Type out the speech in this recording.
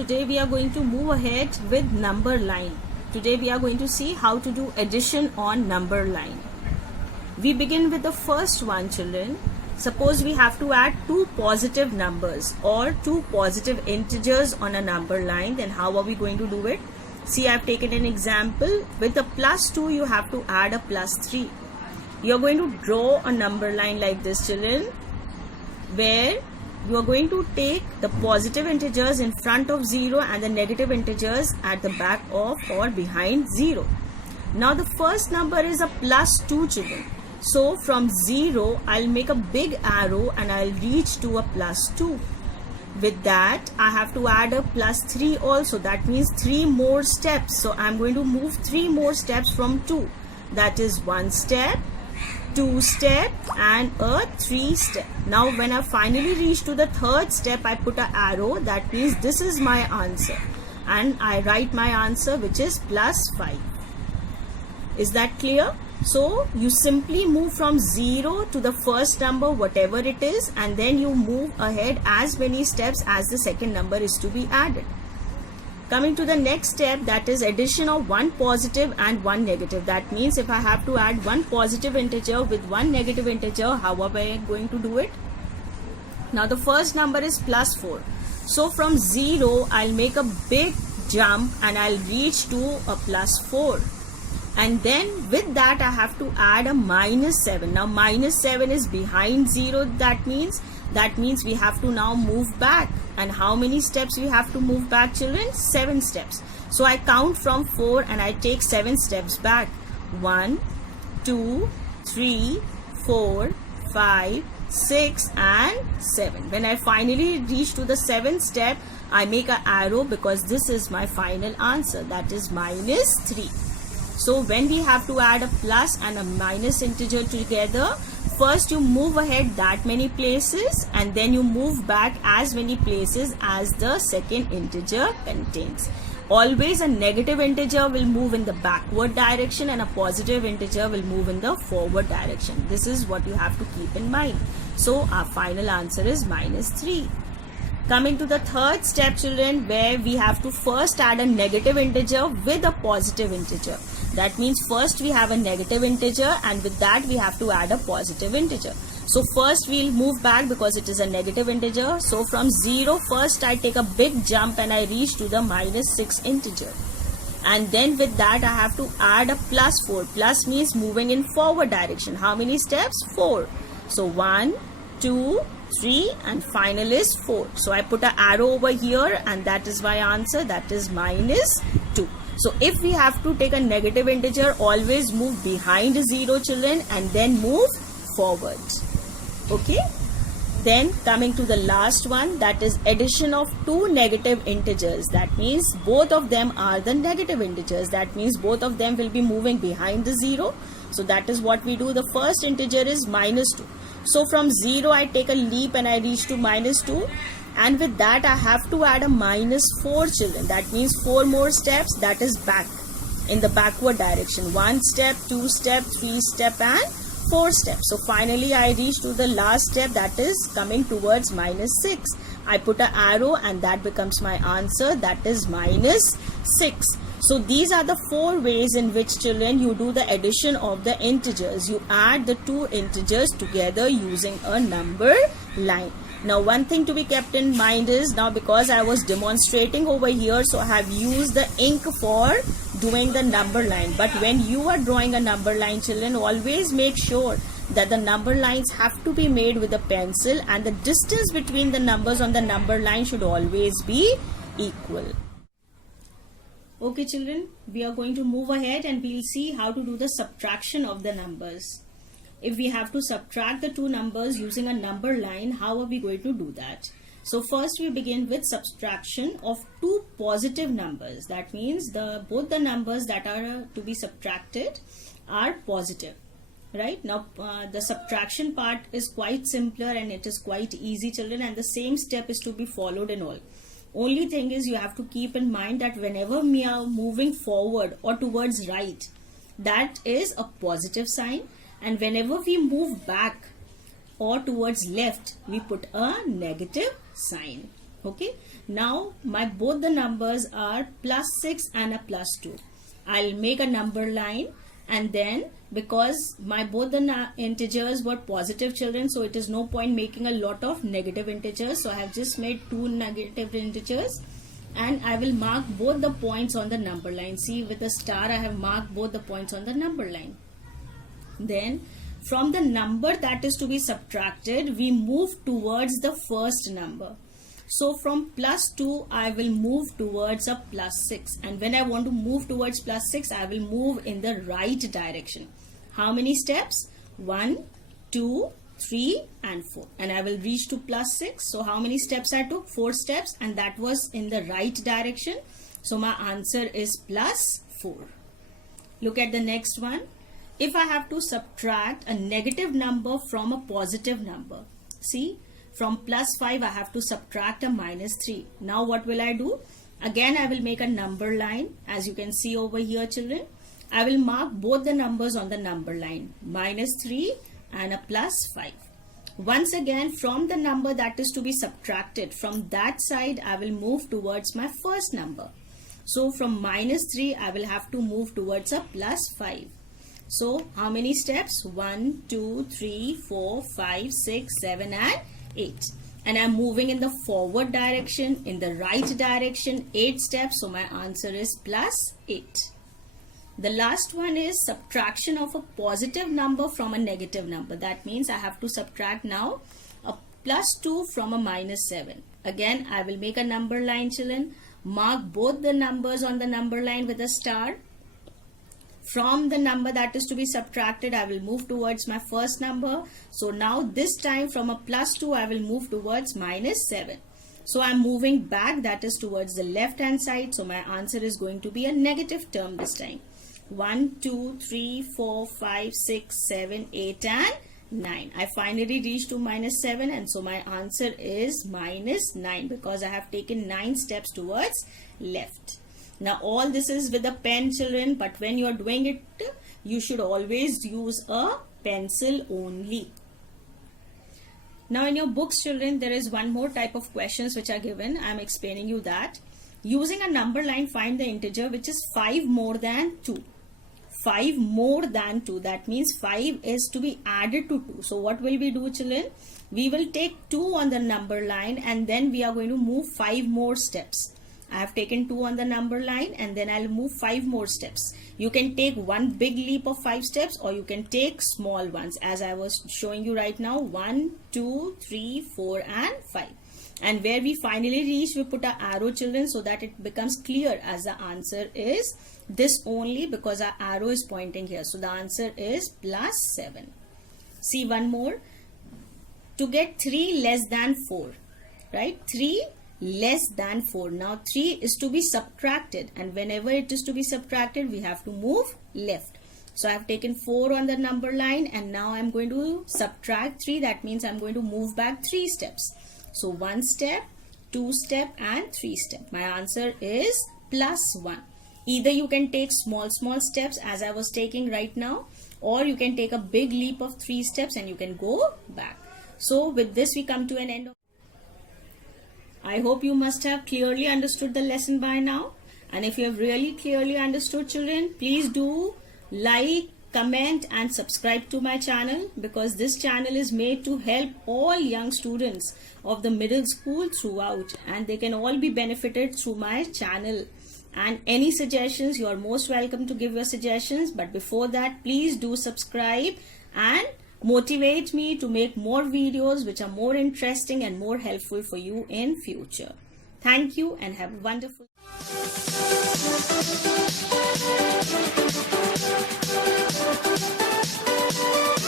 Today we are going to move ahead with number line. Today we are going to see how to do addition on number line. We begin with the first one, children. Suppose we have to add two positive numbers or two positive integers on a number line, then how are we going to do it? See, I have taken an example. With a +2 you have to add a +3. You are going to draw a number line like this, children, where you are going to take the positive integers in front of 0 and the negative integers at the back of or behind 0. Now the first number is a +2, children. So from 0 I'll make a big arrow and I'll reach to a +2. With that I have to add a +3 also. That means 3 more steps. So I'm going to move 3 more steps from 2. That is 1 step, 2 step and a 3 step. Now when I finally reach to the third step, I put an arrow. That means this is my answer and I write my answer, which is +5. Is that clear? So you simply move from 0 to the first number, whatever it is, and then you move ahead as many steps as the second number is to be added. Coming to the next step, that is addition of one positive and one negative. That means if I have to add one positive integer with one negative integer, how am I going to do it? Now the first number is +4. So from 0, I'll make a big jump and I'll reach to a +4. And then with that I have to add a -7. Now -7 is behind 0. That means we have to now move back. And how many steps we have to move back, children? 7 steps. So I count from 4 and I take 7 steps back. 1, 2, 3, 4, 5, 6 and 7. When I finally reach to the 7th step, I make an arrow because this is my final answer. That is -3. So when we have to add a plus and a minus integer together, first you move ahead that many places and then you move back as many places as the second integer contains. Always a negative integer will move in the backward direction and a positive integer will move in the forward direction. This is what you have to keep in mind. So our final answer is -3. Coming to the third step, children, where we have to first add a negative integer with a positive integer. That means first we have a negative integer and with that we have to add a positive integer. So first we'll move back because it is a negative integer. So from 0, first I take a big jump and I reach to the -6 integer. And then with that I have to add a +4. Plus means moving in forward direction. How many steps? 4. So 1, 2, 3 and final is 4. So I put an arrow over here and that is my answer. That is -2. So if we have to take a negative integer, always move behind 0, children, and then move forward. Okay. Then coming to the last one, that is addition of two negative integers. That means both of them are the negative integers. That means both of them will be moving behind the 0. So that is what we do. The first integer is -2. So from 0 I take a leap and I reach to -2. And with that I have to add a -4, children. That means 4 more steps. That is back in the backward direction. 1 step, 2 step, 3 step and 4 steps. So finally I reach to the last step, that is coming towards -6. I put an arrow and that becomes my answer. That is -6. So these are the 4 ways in which, children, you do the addition of the integers. You add the two integers together using a number line. Now one thing to be kept in mind is, now because I was demonstrating over here, so I have used the ink for doing the number line. But when you are drawing a number line, children, always make sure that the number lines have to be made with a pencil and the distance between the numbers on the number line should always be equal. Okay, children, we are going to move ahead and we'll see how to do the subtraction of the numbers. If we have to subtract the two numbers using a number line, how are we going to do that? So first we begin with subtraction of two positive numbers. That means both the numbers that are to be subtracted are positive. Right? Now the subtraction part is quite simpler and it is quite easy, children, and the same step is to be followed in all. Only thing is you have to keep in mind that whenever we are moving forward or towards right, that is a positive sign. And whenever we move back or towards left, we put a negative sign. Okay, now my both the numbers are +6 and a +2. I'll make a number line, and then because my both the integers were positive children, so it is no point making a lot of negative integers, so I have just made 2 negative integers, and I will mark both the points on the number line. See, with a star I have marked both the points on the number line. Then from the number that is to be subtracted, we move towards the first number. So from +2 I will move towards a +6, and when I want to move towards +6 I will move in the right direction. How many steps? 1, 2, 3 and 4, and I will reach to +6. So how many steps I took? 4 steps, and that was in the right direction. So my answer is +4. Look at the next one. If I have to subtract a negative number from a positive number, see, from +5 I have to subtract a -3. Now what will I do? Again I will make a number line. As you can see over here children, I will mark both the numbers on the number line, -3 and a +5. Once again, from the number that is to be subtracted, from that side I will move towards my first number. So from -3 I will have to move towards a +5. So how many steps? 1, 2, 3, 4, 5, 6, 7 and 8. And I'm moving in the forward direction, in the right direction, 8 steps. So my answer is +8. The last one is subtraction of a positive number from a negative number. That means I have to subtract now a +2 from a -7. Again, I will make a number line children. Mark both the numbers on the number line with a star. From the number that is to be subtracted, I will move towards my first number. So now this time from a +2, I will move towards -7. So I'm moving back, that is towards the left hand side. So my answer is going to be a negative term this time. 1, 2, 3, 4, 5, 6, 7, 8 and 9. I finally reached to -7, and so my answer is -9 because I have taken 9 steps towards left. Now all this is with a pen children, but when you are doing it, you should always use a pencil only. Now in your books children, there is one more type of questions which are given. I am explaining you that. Using a number line, find the integer which is 5 more than 2. 5 more than 2, that means 5 is to be added to 2. So what will we do children? We will take 2 on the number line, and then we are going to move 5 more steps. I have taken 2 on the number line, and then I'll move 5 more steps. You can take one big leap of 5 steps, or you can take small ones as I was showing you right now. 1, 2, 3, 4 and 5. And where we finally reach, we put an arrow children so that it becomes clear as the answer is this only, because our arrow is pointing here. So the answer is +7. See one more. To get 3 less than 4, right? 3 less than 4. Now 3 is to be subtracted, and whenever it is to be subtracted, we have to move left. So I have taken 4 on the number line, and now I'm going to subtract 3. That means I'm going to move back 3 steps. So 1 step, 2 step and 3 step. My answer is +1. Either you can take small steps as I was taking right now, or you can take a big leap of 3 steps and you can go back. So with this we come to an end of. I hope you must have clearly understood the lesson by now. And if you have really clearly understood children, please do like, comment and subscribe to my channel, because this channel is made to help all young students of the middle school throughout, and they can all be benefited through my channel. And any suggestions, you are most welcome to give your suggestions, but before that please do subscribe and motivate me to make more videos which are more interesting and more helpful for you in future. Thank you and have a wonderful day.